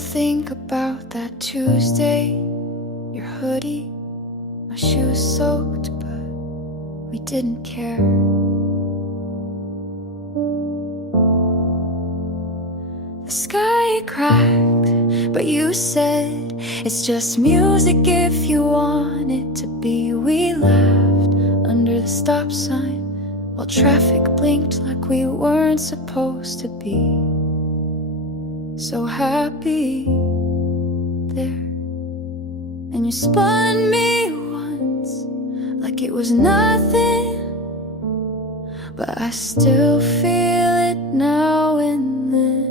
think about that Tuesday. Your hoodie, my shoes soaked, but we didn't care. The sky cracked, but you said it's just music if you want it to be. We laughed under the stop sign while traffic blinked like we weren't supposed to be. So happy there. And you spun me once like it was nothing, but I still feel it now and then.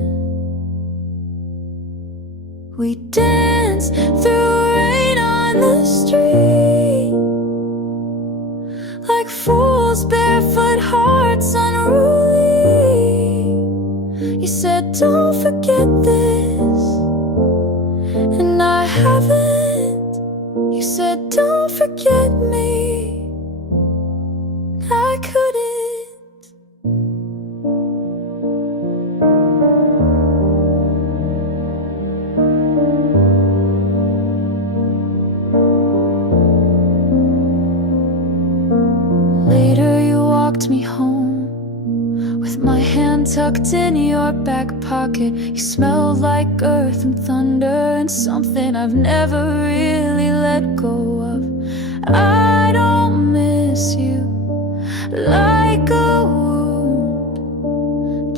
We danced through rain on the street like fools, barefoot hearts unruly. You said don't forget this, and I haven't. You said don't forget me, I couldn't. Later you walked me home with my hand tucked in your back pocket. You smelled like earth and thunder and something I've never really let go of. I don't miss you like a wound,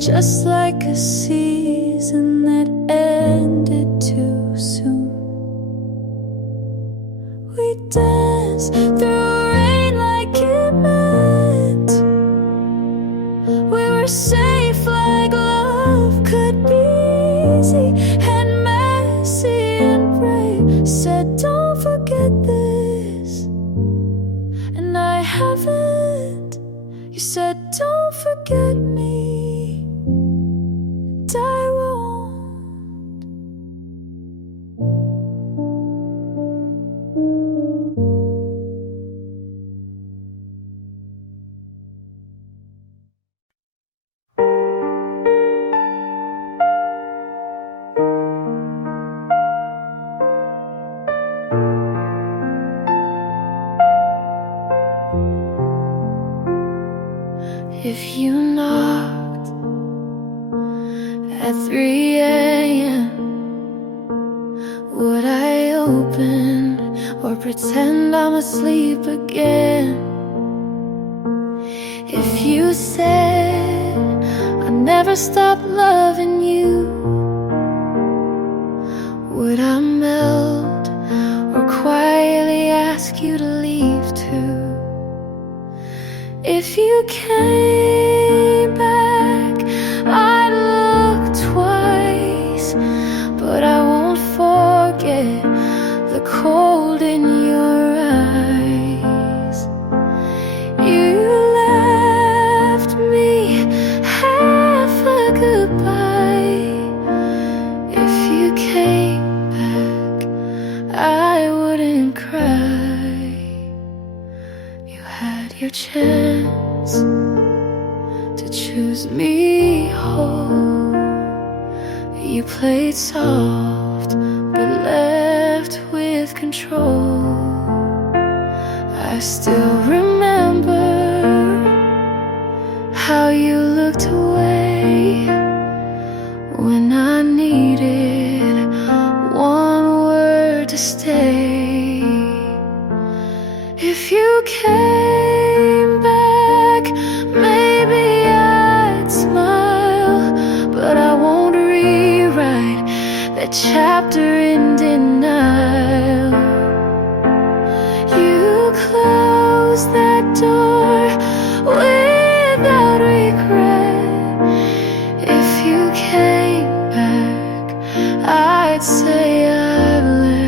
just like a season that ended too soon. We danced through rain like it meant we were safe, like love could be easy and messy and brave. Said don't forget this, and I haven't. You said don't forget me, and I won't. If you knocked at 3 a.m., would I open or pretend I'm asleep again? If you said I never stop loving you, would I melt or quietly ask you to leave too? If you came back, I'd look twice, but I won't forget the cold in your eyes. You left me half a goodbye. If you came back, I wouldn't cry. You had your chance to choose me whole. You played soft but left with control. I still remember how you looked away when I needed one word to stay. If you came back, maybe I'd smile, but I won't rewrite that chapter in denial. You closed that door without regret. If you came back, I'd say I've learned.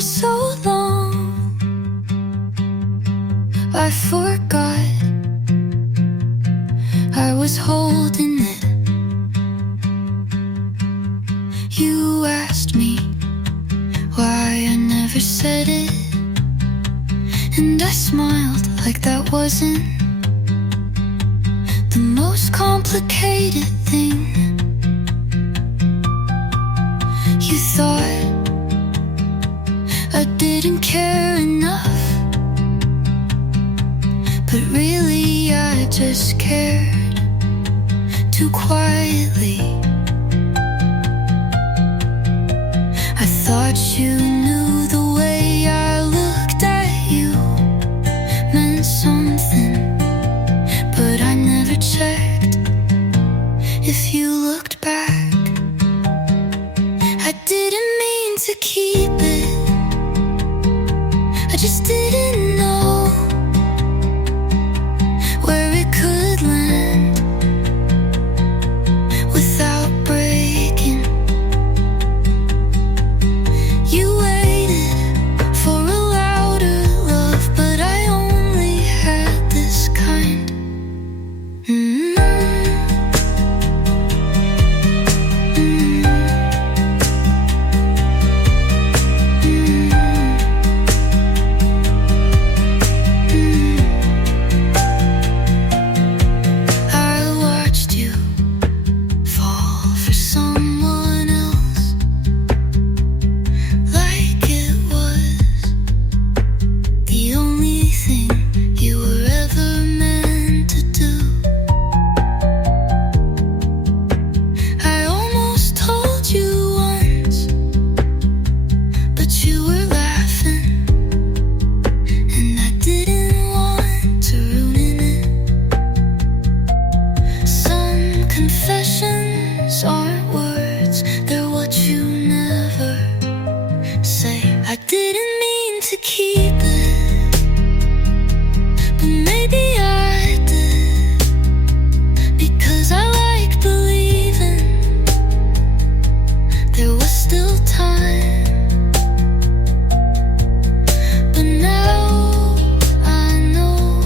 for so long, I forgot I was holding it. You asked me why I never said it, and I smiled like that wasn't the most complicated thing. You thought I didn't care enough, but really I just cared too quietly. I thought you knew the way I looked at you meant something, but I never checked if you looked back. I didn't mean to keep it, I just didn't know where it could land without breaking. You waited for a louder love, but I only had this kind. Aren't words, they're what you never say. I didn't mean to keep it, but maybe I did, because I like believing there was still time. But now I know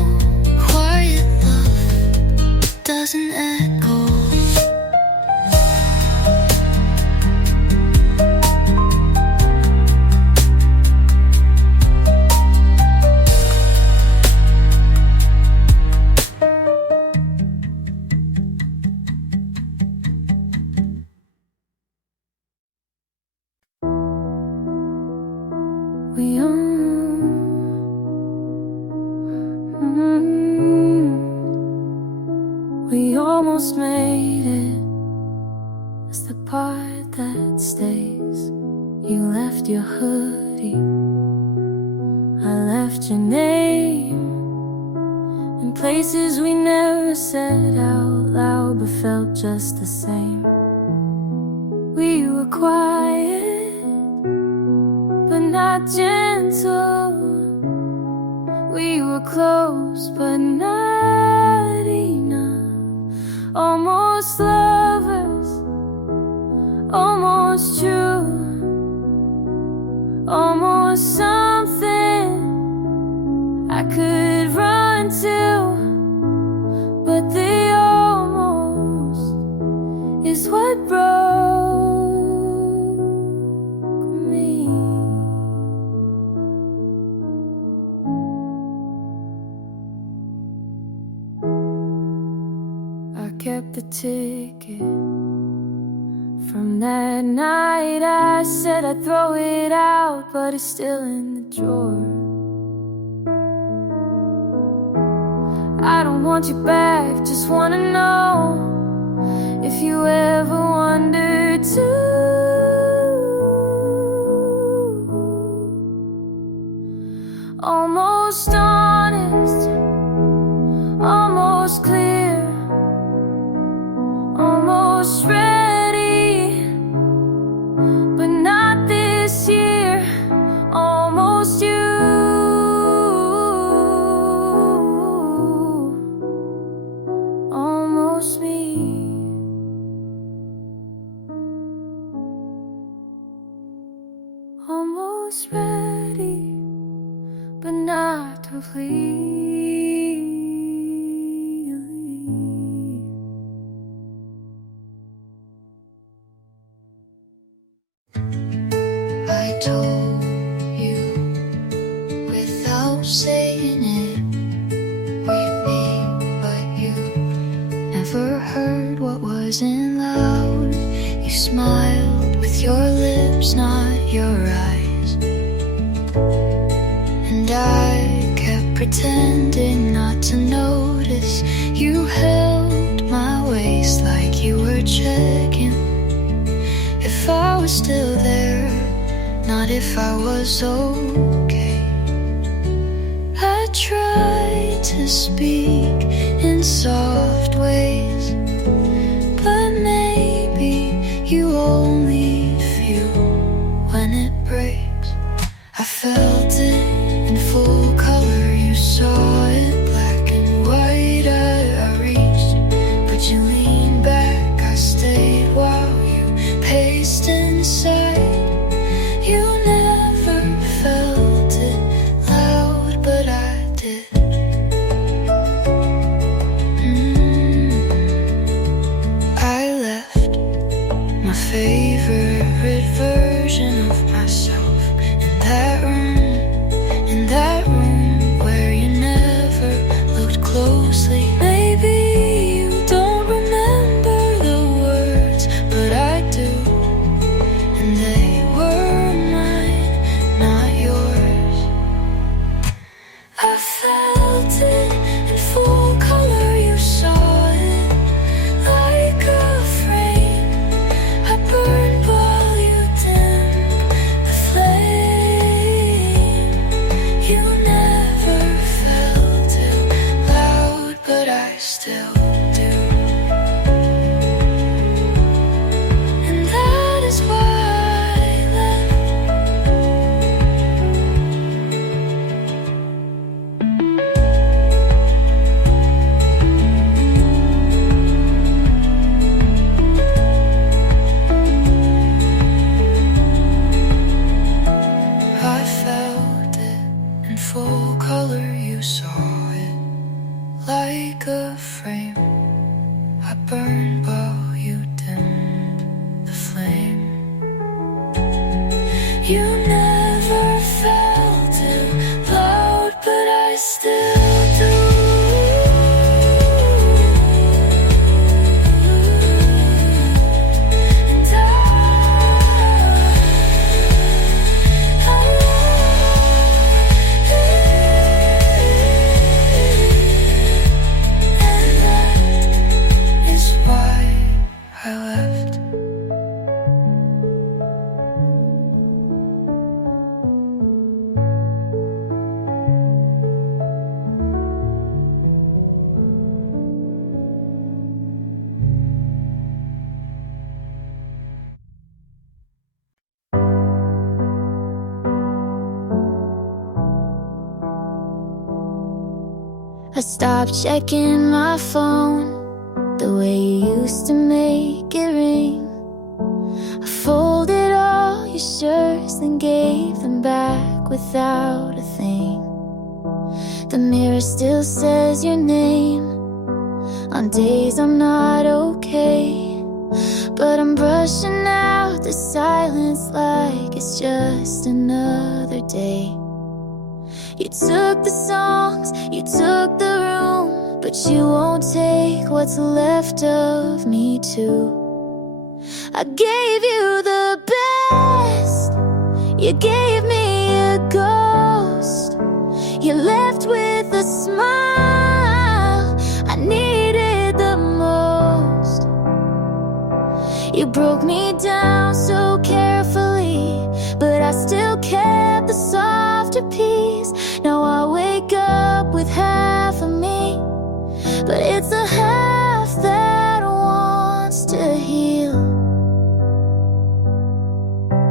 quiet love doesn't echo. We almost made it. It's the part that stays. You left your hoodie, I left your name, in places we never said out loud, but felt just the same. We were quiet, but not gentle. We were close, but not enough. Almost lovers, almost true, almost something I could run to. But the almost is what broke me. I kept the ticket from that night. I said I'd throw it out, but it's still in the drawer. I don't want you back, just wanna know if you ever wondered too. Almost honest, almost clear, almost ready, but not this year. Almost you, almost me. Almost ready. I told you without saying it, we'd be, but you never heard what wasn't loud. You smiled with your lips, not your eyes, and I kept pretending not to notice. You held my waist like you were checking if I was still there, not if I was okay. I tried to speak in soft ways, but maybe you only feel when it breaks. I felt it in full color, you saw it black and white. I reached, but you leaned back. I stayed while you paced inside. You never felt it loud, but I did. I left my favorite version of myself in that room where you never looked closely. Maybe you don't remember the words, but I do, and they were mine, not yours. I felt it in full color, you saw it like a frame. I burned while you dimmed the flame. You never felt it loud, but I still do. And that is why I left. I felt it in full color, you saw it like a frame. I burned while you dimmed the flame. You never felt it loud, but I still do. And that is why I left. I stopped checking my phone the way you used to make it ring. I folded all your shirts and gave them back without a thing. The mirror still says your name on days I'm not okay, but I'm brushing out the silence like it's just another day. You took the songs, you took the room, but you won't take what's left of me too. I gave you the best, you gave me a ghost. You left with a smile I needed the most. You broke me down so carefully, but I still kept the softer piece. Now I wake up with half of me, but it's a half that wants to heal.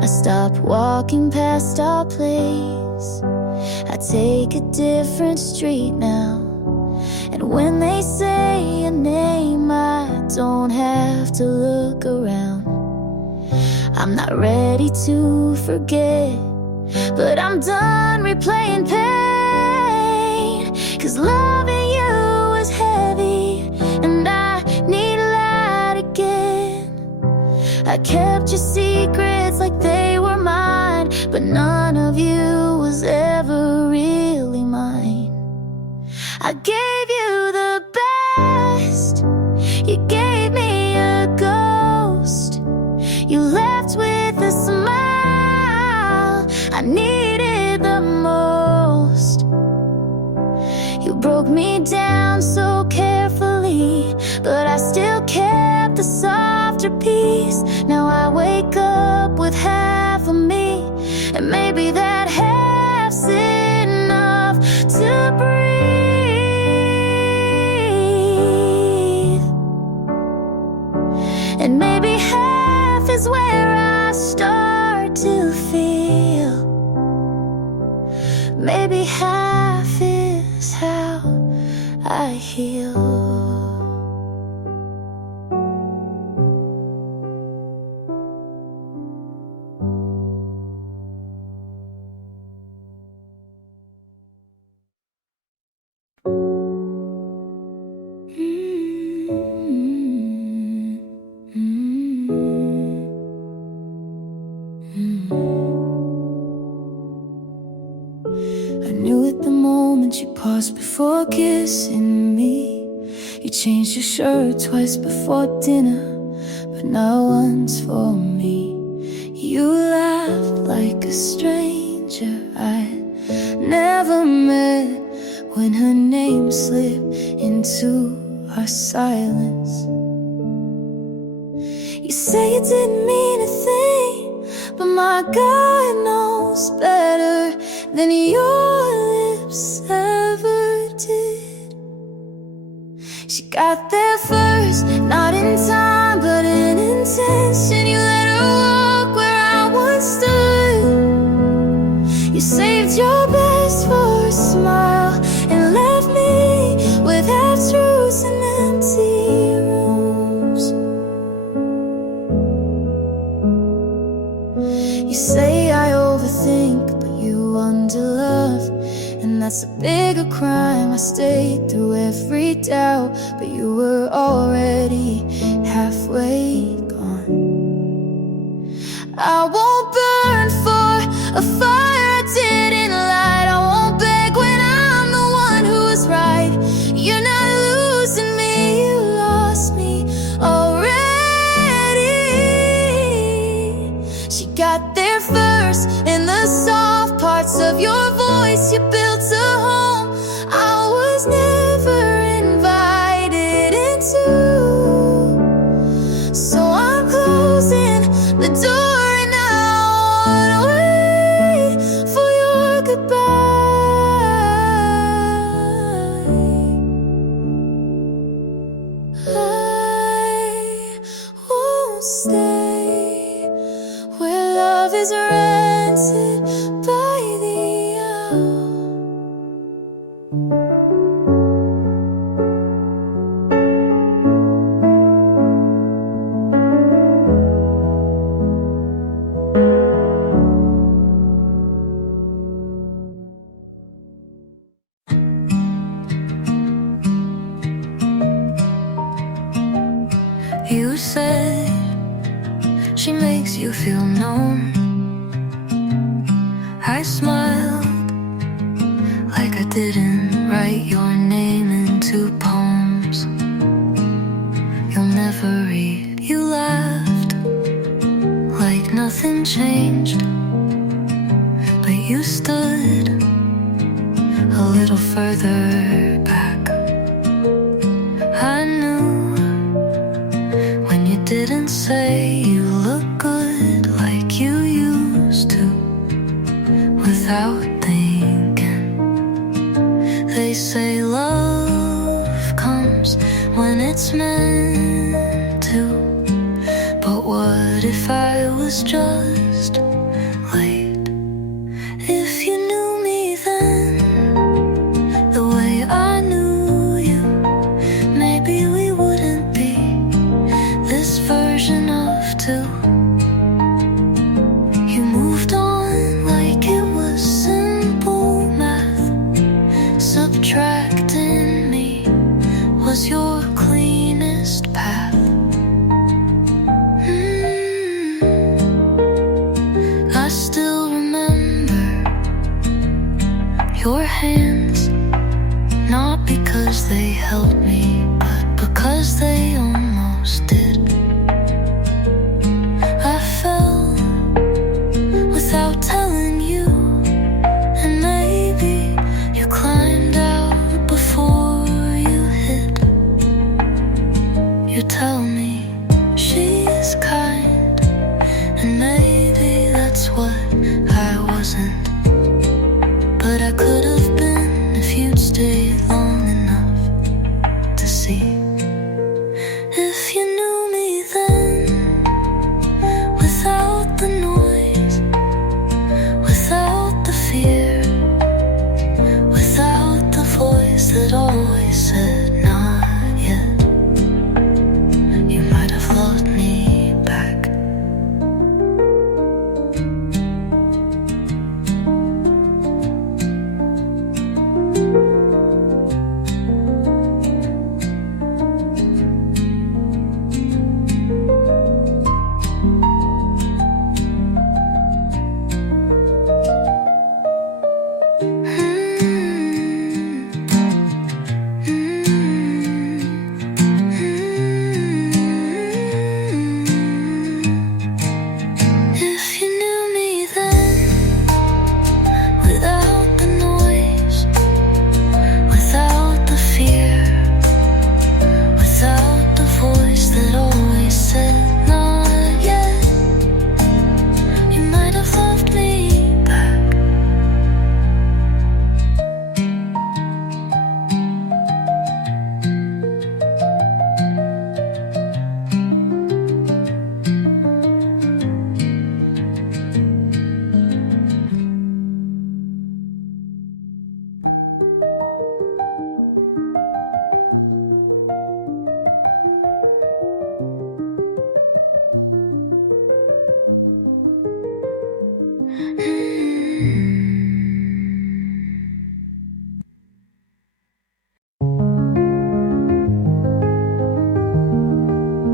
I stop walking past our place, I take a different street now. And when they say a name, I don't have to look around. I'm not ready to forget, but I'm done replaying pain. I kept your secrets like they were mine, but none of you was ever really mine. I gave you the best, you gave me a ghost. You left with a smile I needed the most. You broke me down so carefully, but I still kept the softer piece. Now I wake up with half of me, and maybe that half's enough to breathe. And maybe half is where I start to feel. Maybe half is how I heal. I knew at the moment you paused before kissing me. You changed your shirt twice before dinner, but not once for me. You laughed like a stranger I'd never met when her name slipped into our silence. You say it didn't mean a thing, but my God knows better than your lips ever did. She got there first, not in time, but in intention. You let her walk where I once stood. You saved your best for a smile and left me with half-truths and empty rooms. You say I overthink, but you underlove, and that's a bigger crime. I stayed through every doubt, but you were already halfway gone. I won't burn for a fire I didn't light. I won't beg when I'm the one who was right. You're not losing me, you lost me already. She got there first, in the soft parts of your voice. You built a home I was never invited into. So I'm closing the door, and I won't wait for your goodbye. I won't stay where love is rented by the hour. You said she makes you feel known. I smiled like I didn't write your name into poems you'll never read. You laughed like nothing changed, but you stood a little further back. I knew when you didn't say you look good like you used to, without thinking. They say love comes when it's meant to, but what if I was just late? If you knew me then, the way I knew you, maybe we wouldn't be this version of two. You moved on like it was simple math. Subtracting me was your cleanest path. your hands, not because they helped me, but because they almost did. I fell without telling you, and maybe you climbed out before you hit. You tell me she's kind, and maybe that's what I wasn't. But I could have been if you'd stayed long enough to see. If you knew me then, without the noise, without the fear, without the voice that always said not yet, you might have loved me back.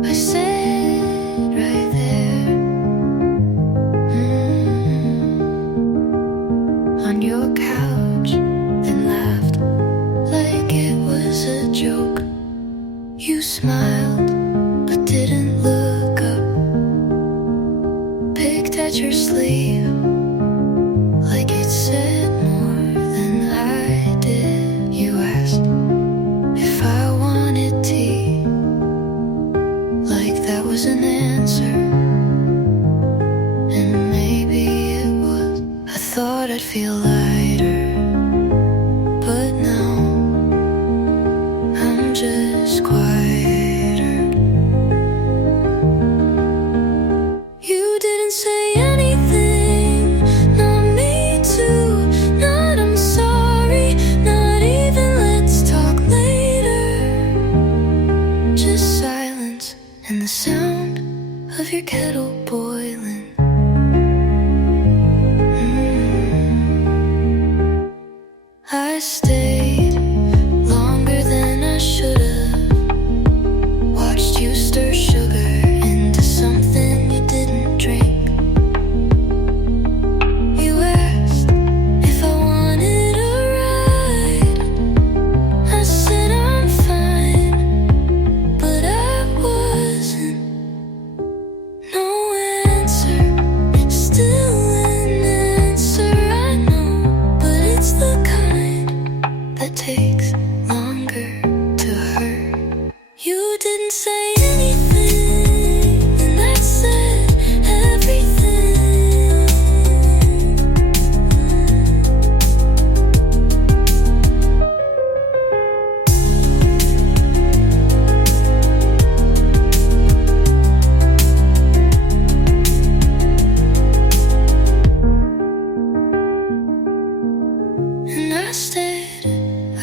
I sat right there, on your couch, then laughed like it was a joke. You smiled, but didn't look up. Picked at your sleeve, like it said more than I did. You asked if I wanted tea, like that was an answer. And maybe it was. I thought I'd feel lighter, but now I'm just quieter. You didn't say anything, not me too, not I'm sorry, not even let's talk later. Just silence and the sound of your kettle boiling. I stayed longer than I should have, watched you stir sugar into something you didn't drink. You asked if I wanted a ride. I said I'm fine, but I wasn't. No answer, still an answer, I know, but it's the kind that takes longer to hurt. You didn't say anything, and that said everything. And I said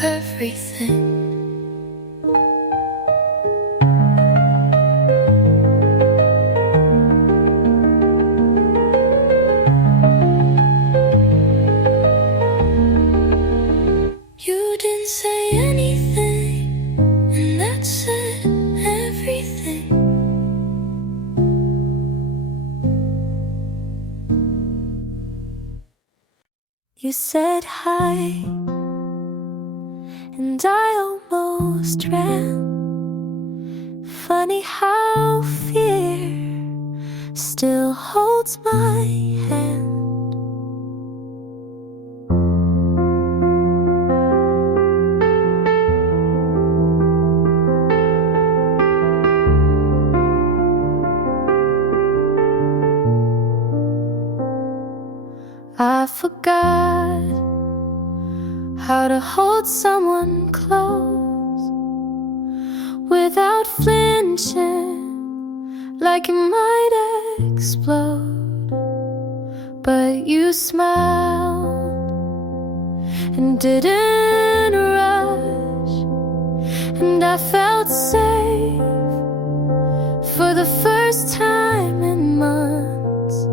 everything. You didn't say anything, and that said everything. You said hi, almost ran. Funny how fear still holds my hand. I forgot how to hold someone close without flinching, like it might explode. But you smiled and didn't rush, and I felt safe for the first time in months.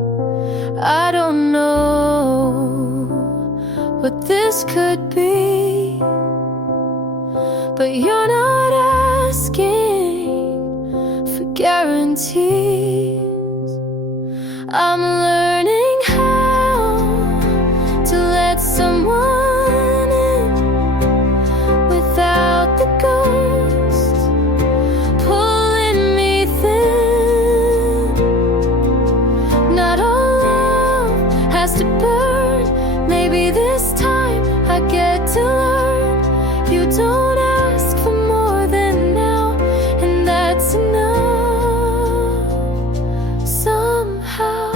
I don't know what this could be, but you're not asking for guarantees. I'm learning how to let someone in without the ghost pulling me thin. Not all love has to burn. Maybe this time I get to learn. You don't ask for more than now, and that's enough somehow.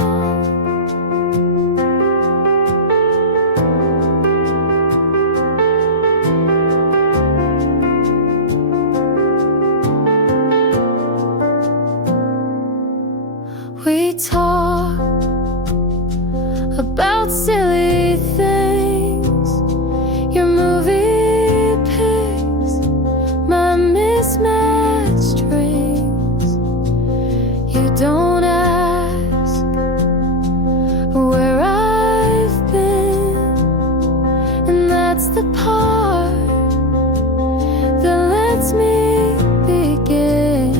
We talk about silly things, your movie picks, my mismatched rings. You don't ask where I've been, and that's the part that lets me begin.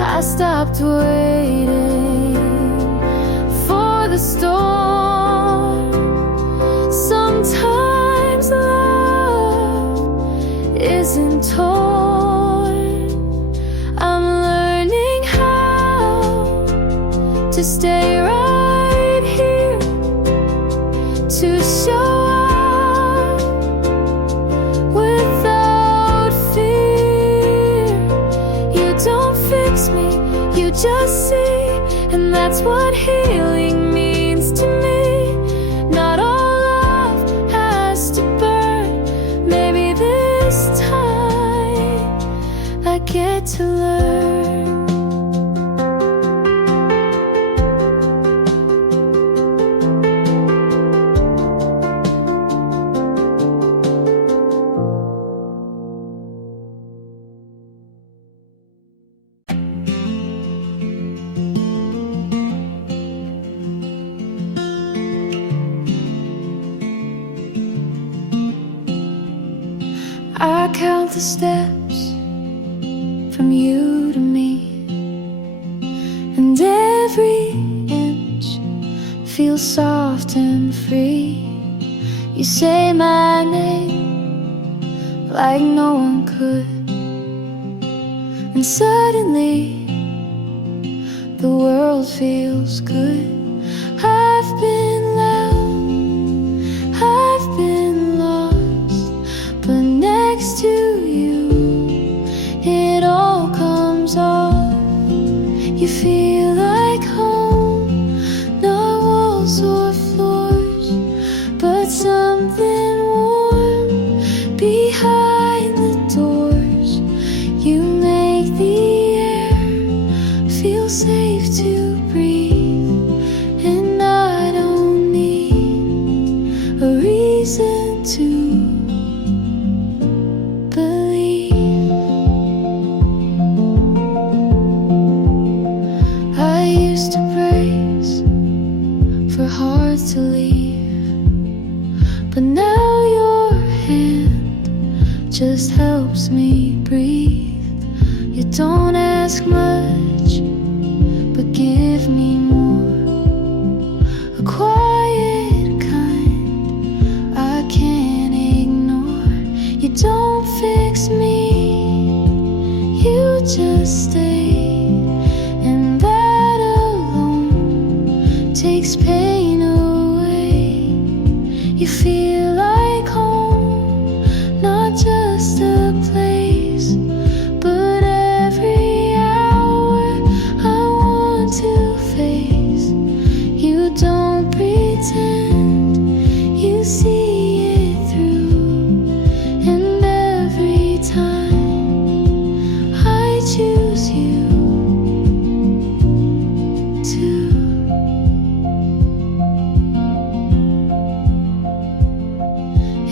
I stopped waiting for the storm. Sometimes love isn't torn. I'm learning how to stay right here, to show up without fear. You don't fix me, you just see, and that's what healing means to me. Not all love has to burn. Maybe this time I get to learn. I count the steps from you to me, and every inch feels soft and free. You say my name like no one could, and suddenly the world feels good. I've been loud, I've been lost, but next to you it all comes off. You feel like home, not walls or floors, but something warm behind the doors. You make the air feel safe to breathe, and I don't need a reason to believe. I used to brace for hearts to leave, but now your hand just helps me breathe. You don't ask much, but give me more. A quiet kind I can't ignore. You don't fix me,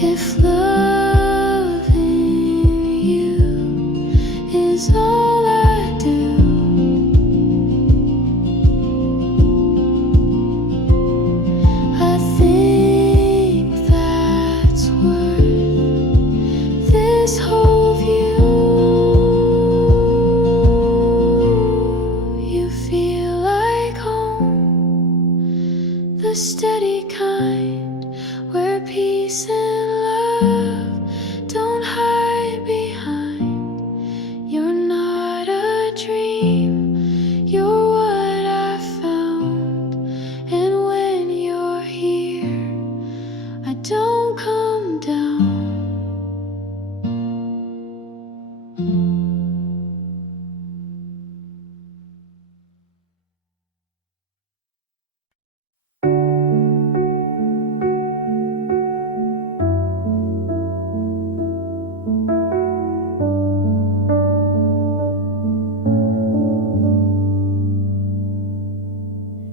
If loving you is all I do, I think that's worth this whole view. You feel like home, the steady kind, where peace and love don't hide behind. You're not a dream, you're what I found. And when you're here, I don't come down.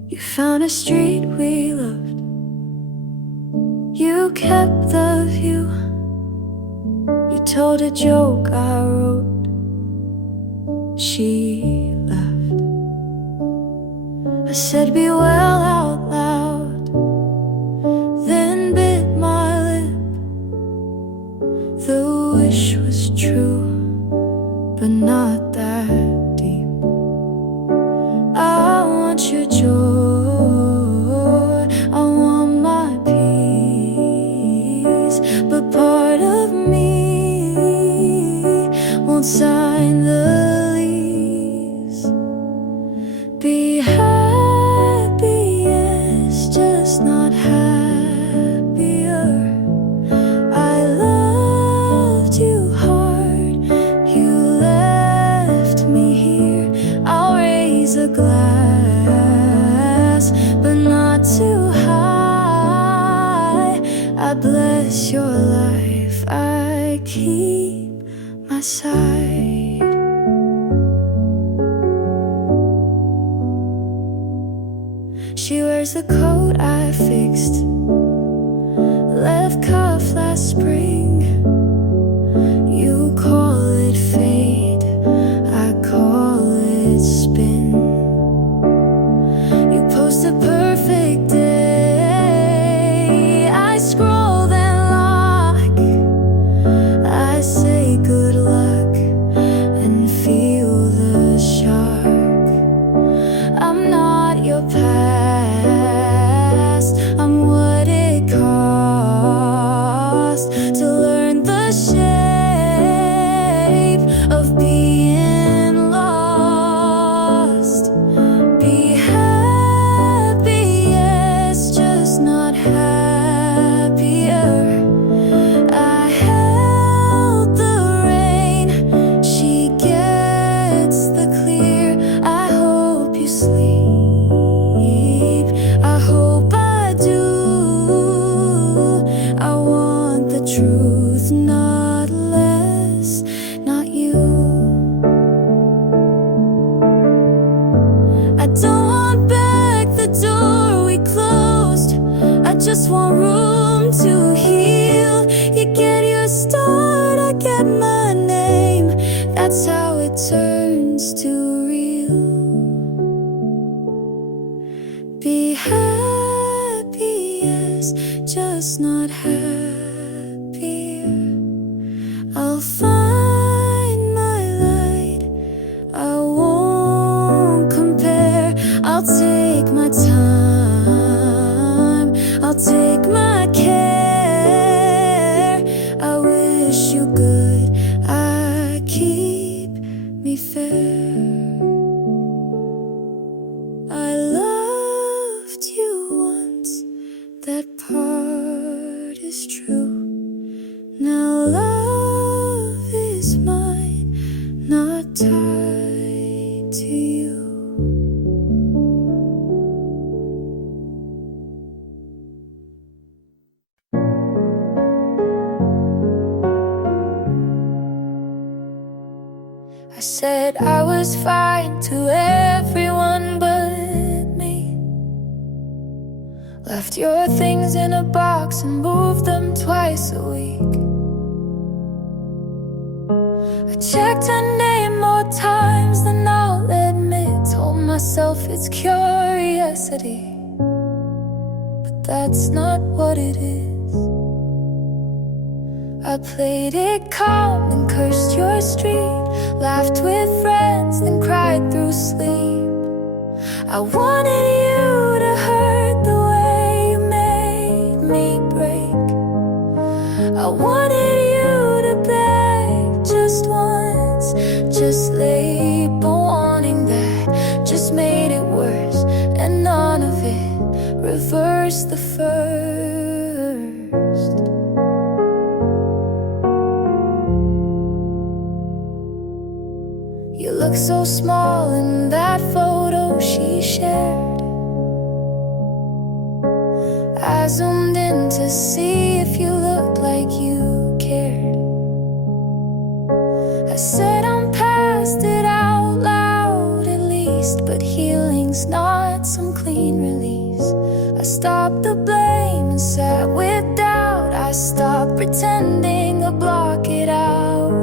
You found a street we loved, you kept the view. You told a joke I wrote, she laughed. I said be well out loud, then bit my lip. The wish was true, but not that deep. I want your joy, I want my peace, but part of me won't sign the lease. Be happy, yes, just not happier. I loved you hard, you left me here. I'll raise a glass, but not too high. I bless your life, I keep my side. She wears the coat I fixed, left cuff last spring. You call it fate, I call it spin. You post a perfect day, I scroll then lock. I say good luck and feel the shock. I'm not your past, I'm what it cost to learn the shape of being lost. Be happy, yes, just not happier. I held the rain, she gets the clear. I hope you sleep, I hope I do. I want the truth, not less, not you. I don't want back the door we closed, I just want room to heal. You get your start, I get my name. That's how it turns to real. Be happy, yes, just not happier. I'll find my light, I won't compare. I'll take my time, I'll take my care. I wish you good, I keep me fair. I loved you once, that part is true. Now love is mine, not tied to you. I said I was fine to everyone but me. Left your things in a box and moved them twice a week. gravity, but that's not what it is. I played it calm and cursed your street, laughed with friends, then cried through sleep. I wanted you to hurt the way you made me break. I wanted you to beg just once, just late, but wanting that just made it worse, and none of it reversed the first. You look so small in that photo she shared. I zoomed in to see if you looked like you cared. I said I'm past it out loud at least, but healing's not some clean release. I stopped the blame and sat with doubt. I stopped pretending to block it out.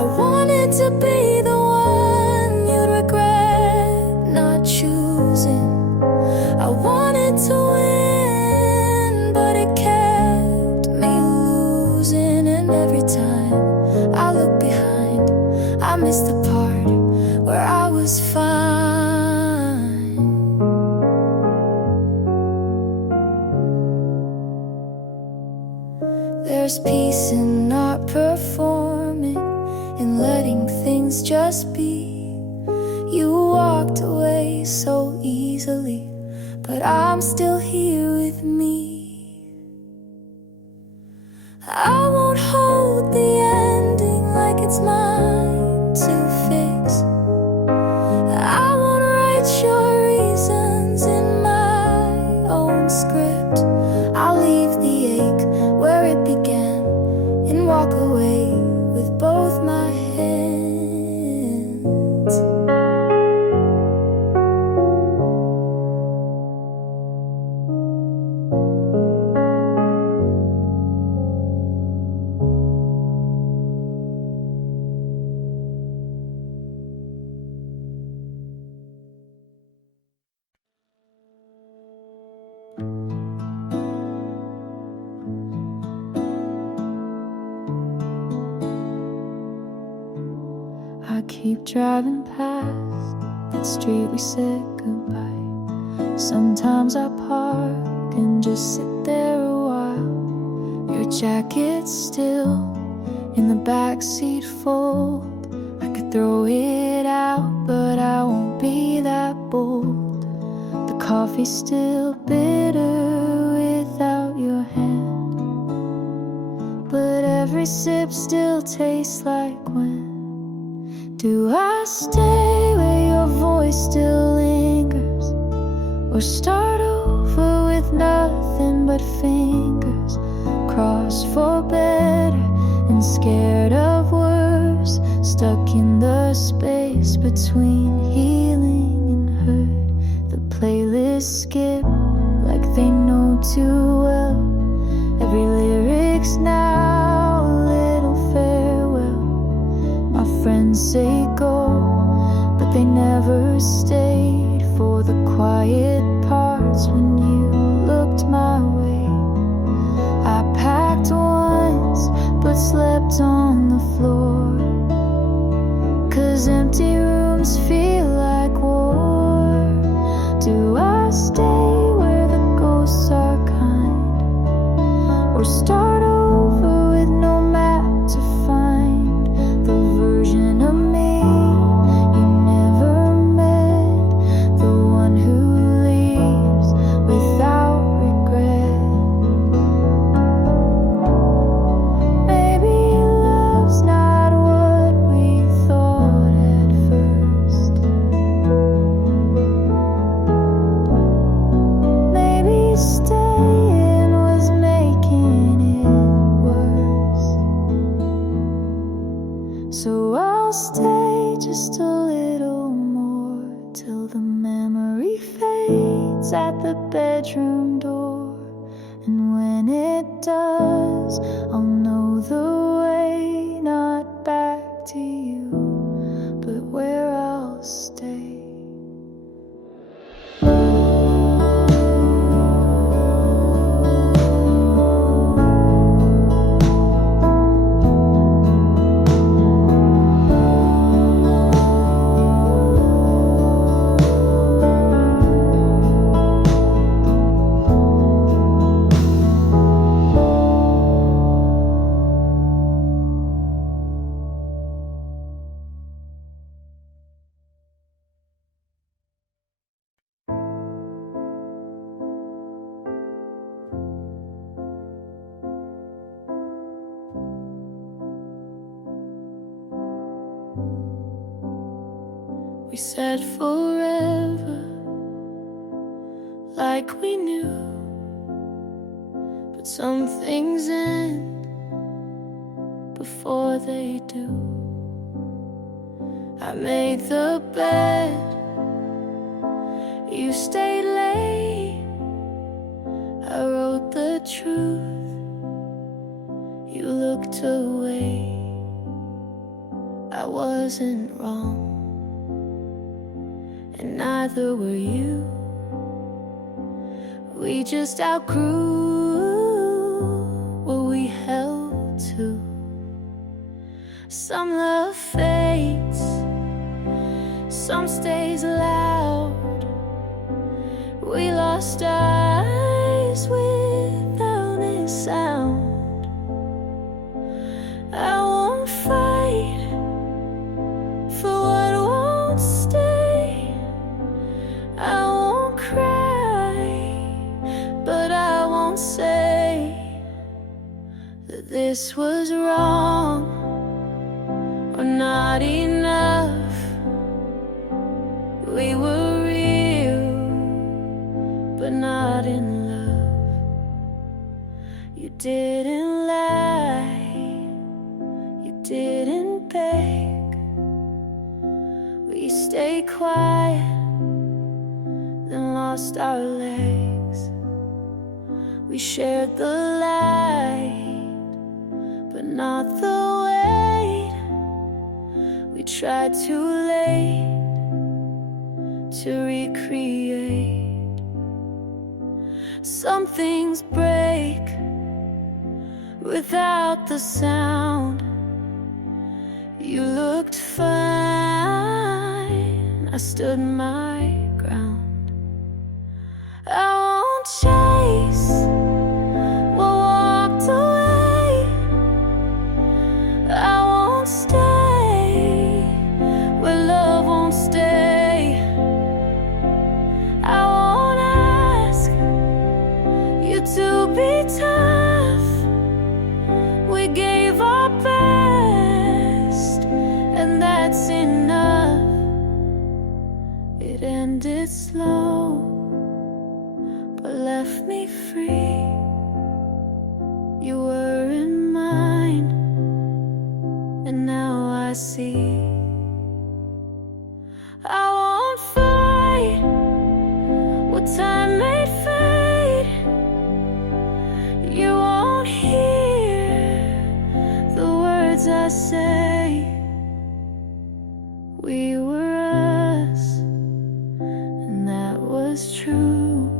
I wanted to be the one you'd regret not choosing. I wanted to win, but it kept me losing. And every time I look behind, I miss the part where I was fine. There's peace in not performing, in letting things just be. You walked away so easily, but I'm still here with me. I won't hold the ending like it's mine to fix. I won't write your reasons in my own script. I'll leave the ache where it began and walk away with both my hands. I keep driving past that street we said goodbye. Sometimes I park and just sit there a while. Your jacket's still in the backseat fold. I could throw it out, but I won't be that bold. The coffee's still bitter without your hand, but every sip still tastes like when. Do I stay where your voice still lingers, or start over with nothing but fingers, crossed for better and scared of worse, stuck in the space between healing and hurt? The playlists skip like they know too well. Every lyric's now a little farewell. My friends say go, but they never stayed for the quiet parts when you looked my way. I packed once, but slept on the floor, 'cause empty rooms feel like war. Do I stay where the ghosts are kind, or start over with no map to find the version of me you never met, the one who leaves without regret? Maybe love's not what we thought at first. Maybe staying was making it worse. So I'll stay just a little more, till the memory fades at the bedroom door. And when it does, I'll know the way, not back to you, but where I'll stay. We said forever, like we knew, but some things end before they do. I made the bed, you stayed late. I wrote the truth, you looked away. I wasn't wrong, and neither were you. We just outgrew what we held to. Some love fades, some stays loud. We lost eyes without a sound. I won't fight for what won't stay. I won't cry, but I won't say that this was wrong or not enough. We were real, but not in love. You didn't lie, you didn't beg. We stayed quiet, then lost our legs. We shared the light, but not the weight. We tried too late to recreate. Some things break without the sound. You looked fine, I stood my ground. I won't chase what walked away. I won't stay where love won't stay. I won't ask you to be tough. We gave our best, and that's enough. It ended slow, but left me free. You were in mine, and now I see. I won't fight what time made fade. You won't hear the words I say. We were us, and that was true.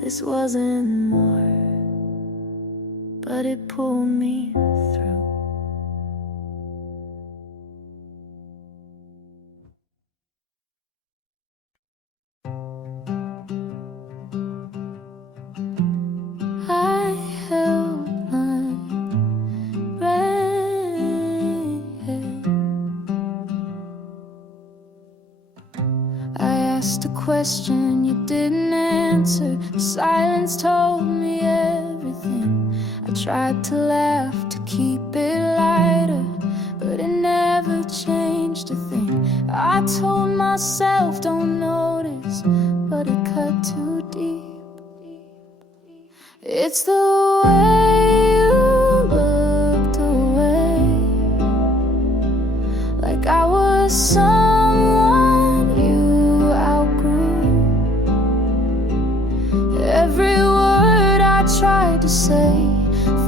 This wasn't more, but it pulled me through. I held my breath. I asked a question you didn't answer. The silence told me everything. I tried to laugh to keep it lighter, but it never changed a thing. I told myself don't notice, but it cut too deep. It's the way you looked away, like I was someone you outgrew. Every word I tried to say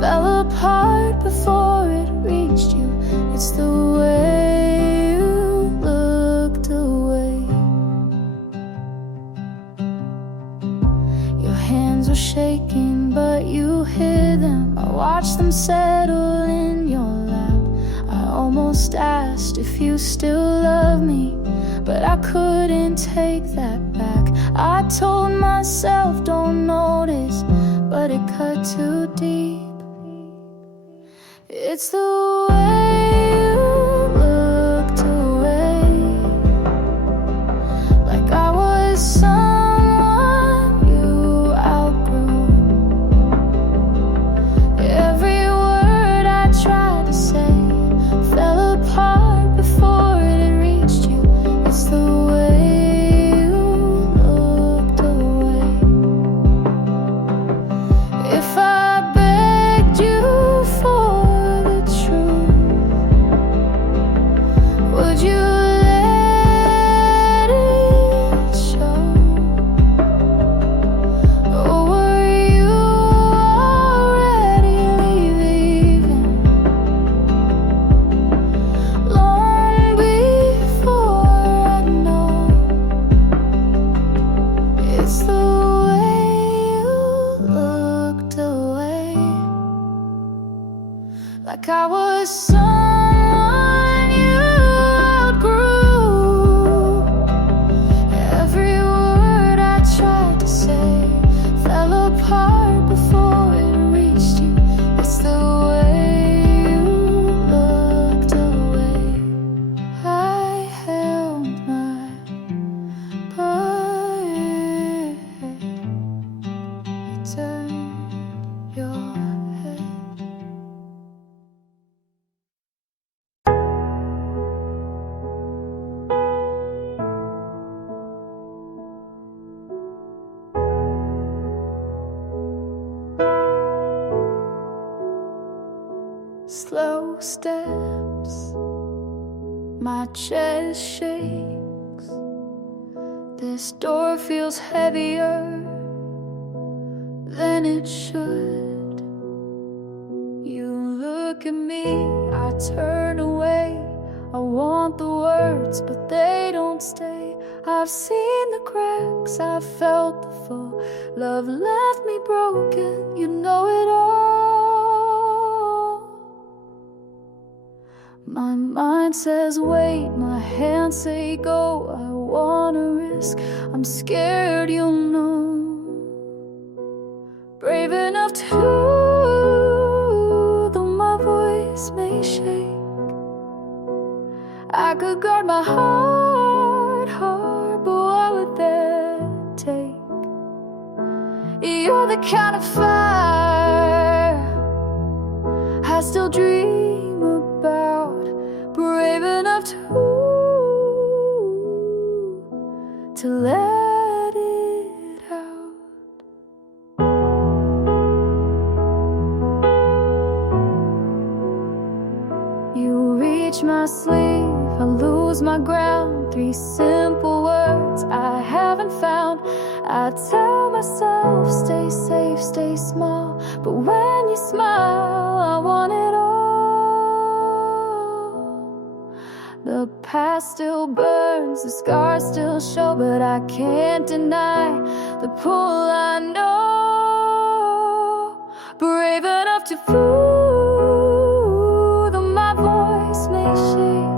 fell apart before it reached you. It's the way you looked away. Your hands were shaking, but you hid them. I watched them settle in your lap. I almost asked if you still love me, but I couldn't take that back. I told myself don't notice, but it cut too deep. It's the way you looked away, like I was someone you outgrew. Every word I tried to say fell apart before it reached you. like I was someone you outgrew. Every word I tried to say fell apart before it reached you. It's the way you looked away. I held my breath. You turned your head. Slow steps, my chest shakes. This door feels heavier than it should. You look at me, I turn away. I want the words, but they don't stay. I've seen the cracks, I've felt the fall. Love left me broken, you know it all. My mind says wait, my hands say go. I wanna risk, I'm scared you'll know. Brave enough to, though my voice may shake. I could guard my heart, but what would that take? You're the kind of fire I still dream about. Brave enough to let it out. You reach my sleeve, I lose my ground. 3 simple words I haven't found. I tell myself stay safe, stay small, but when you smile I want it all. The past still burns, the scars still show, but I can't deny the pull I know. Brave enough to fool, though my voice may shake.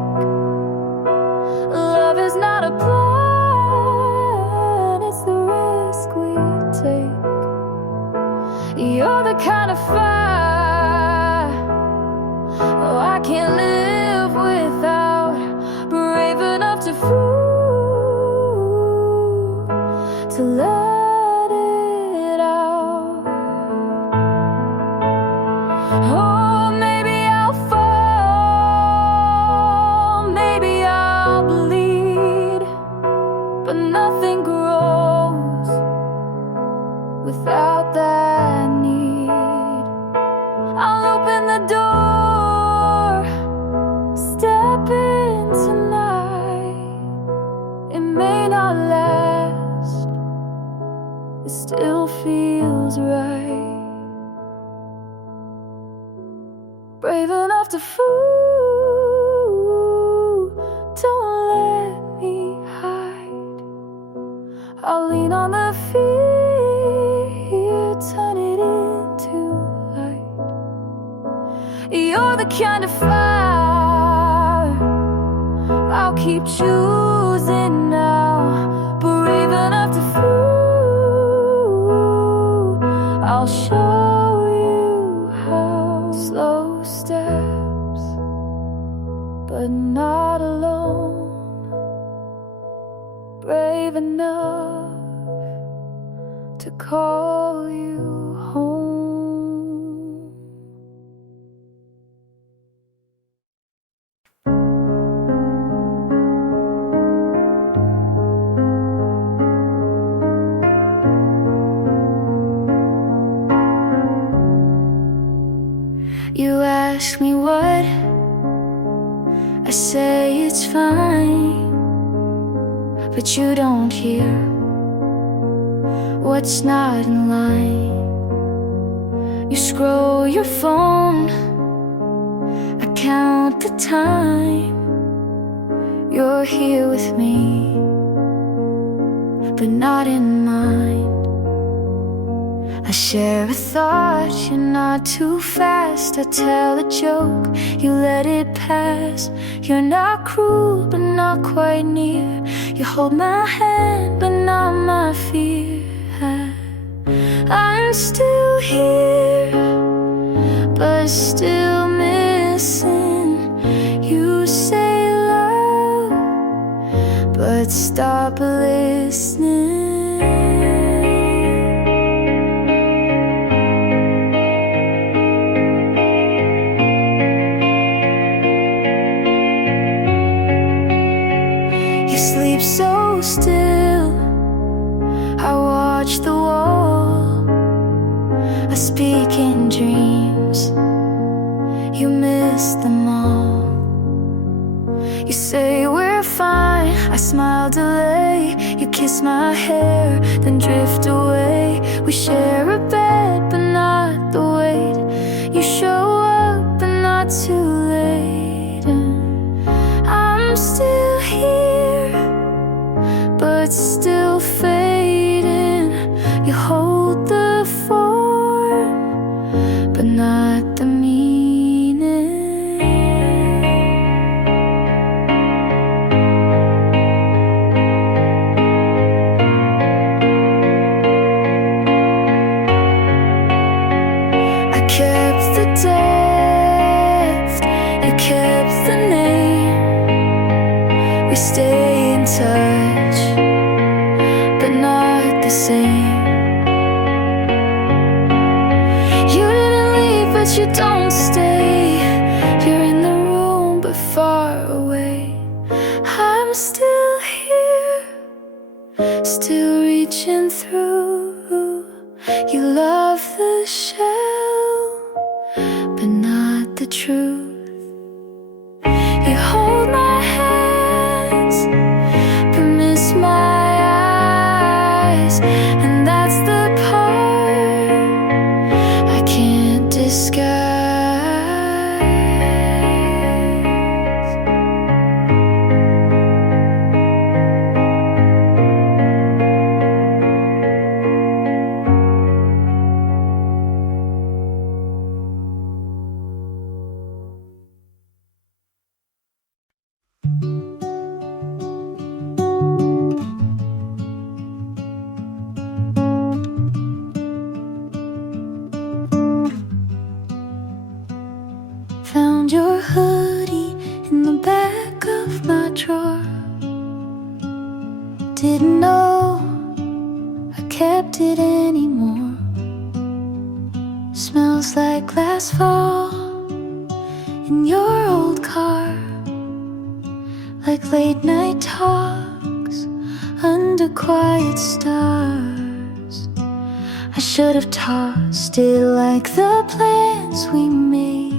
Love is not a plan, it's the risk we take. You're the kind of fire, oh, I can't live without. Brave enough to fool, to let it out. Oh, maybe I'll fall, maybe I'll bleed, but nothing grows without that need. I'll open the door, step in tonight. It may not last, it still feels right. Brave enough to fool, don't let me hide. I'll lean on the fear, turn it into light. You're the kind of fire I'll keep choosing now. Brave enough to fool, I'll show you how. Slow steps, but not alone. Brave enough to call you home. You ask me what, I say it's fine, but you don't hear what's not in line. You scroll your phone, I count the time. You're here with me, but not in mind. I share a thought, you're not too fast. I tell a joke, you let it pass. You're not cruel, but not quite near. You hold my hand, but not my fear. I'm still here, but still missing. You say love, but stop listening. You sleep so still, I watch the wall. I speak in dreams, you miss them all. You say we're fine, I smile, delay. You kiss my hair, then drift away. We share a bed, but not the weight. You show up, but not too late. And I'm still here, but still fading. You hold the form, but not the meaning. I kept the depth, you kept the name. We stay in touch, but not the same. You didn't leave, but you don't stay. You're in the room, but far away. I'm still here, still reaching through. You love the shell, but not the truth. You hold my hands, but miss my eyes. And that's the part I can't disguise. Found your hoodie in the back of my drawer. Didn't know I kept it anymore. Smells like last fall in your old car, like late night talks under quiet stars. I should have tossed it like the plans we made.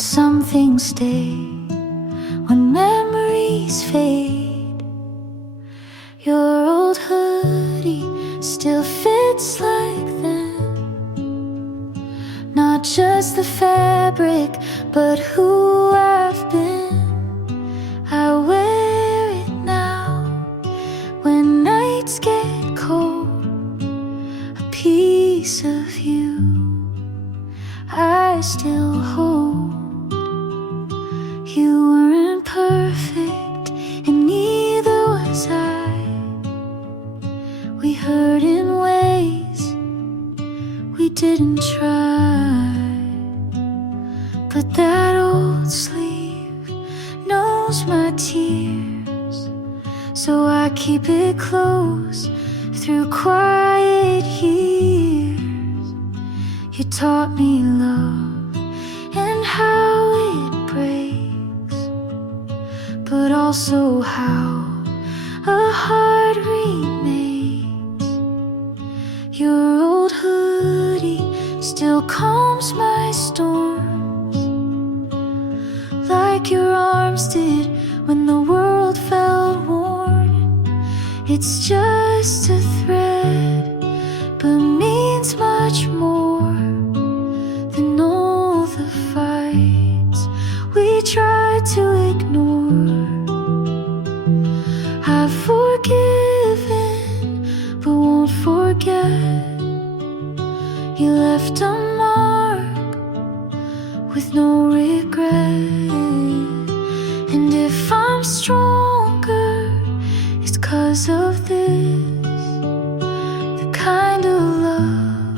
Some things stay when memories fade. Your old hoodie still fits like then. Not just the fabric, but who I've been. I wear it now when nights get cold. A piece of you I still hold. You weren't perfect, and neither was I. We hurt in ways we didn't try. But that old sleeve knows my tears, so I keep it close through quiet years. You taught me love and how it breaks, but also how a heart remakes. Your old hoodie still calms my storms, like your arms did when the world felt worn. It's just a thread, but means much more than all the fights we tried to ignore. I've forgiven, but won't forget. with no regret. And if I'm stronger, it's 'cause of this, the kind of love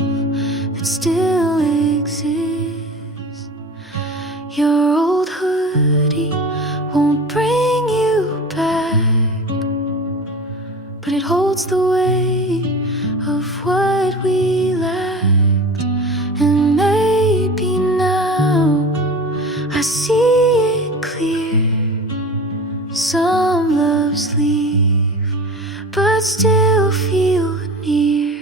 that still exists. Your old hoodie won't bring you back, but it holds the weight of what we lacked. And maybe now I see it clear. Some loves leave, but still feel near.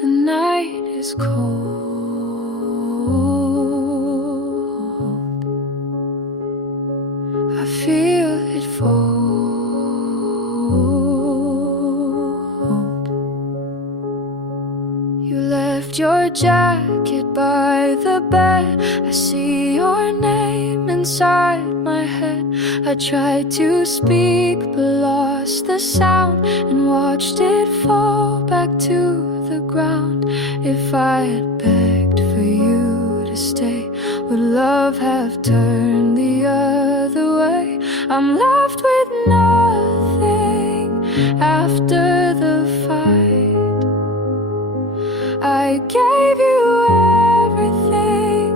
The night is cold, I feel it fold. You left your jacket by the bed. I see your name inside my head. I tried to speak but lost the sound, and watched it fall back to the ground. If I had begged for you to stay, would love have turned the other way? I'm left with nothing after the fight. I gave you everything,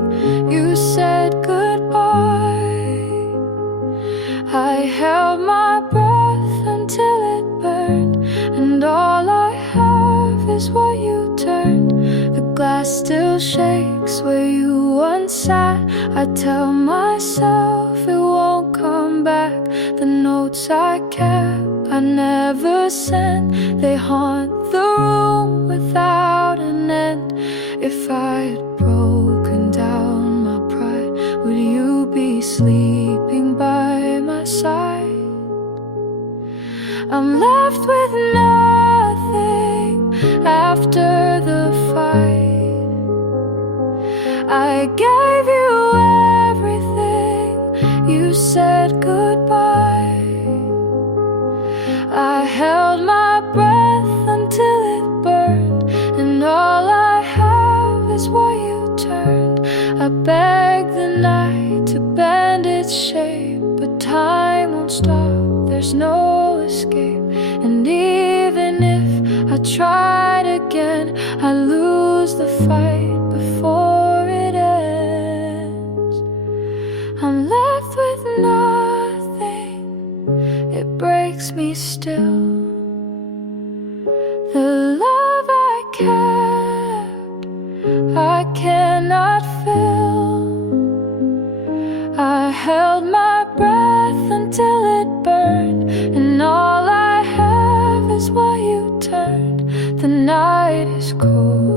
you said goodbye. I held my breath until it burned, and all I have is what you turned. The glass still shakes where you once sat. I tell myself it won't come back. The notes I kept, I never sent, they haunt the room without an end. If I had broken down my pride, would you be sleeping by my side? I'm left with nothing after the fight. I gave you everything, you said goodbye. I held my breath until it burned, and all I have is what you turned. I begged the night to bend its shape, but time won't stop, there's no escape. And even if I tried again, I lose the fight before it ends. I'm left with nothing, it breaks me still. The love I kept, I cannot fill. I held my breath until it burned, and all I have is what you turned. The night is cold,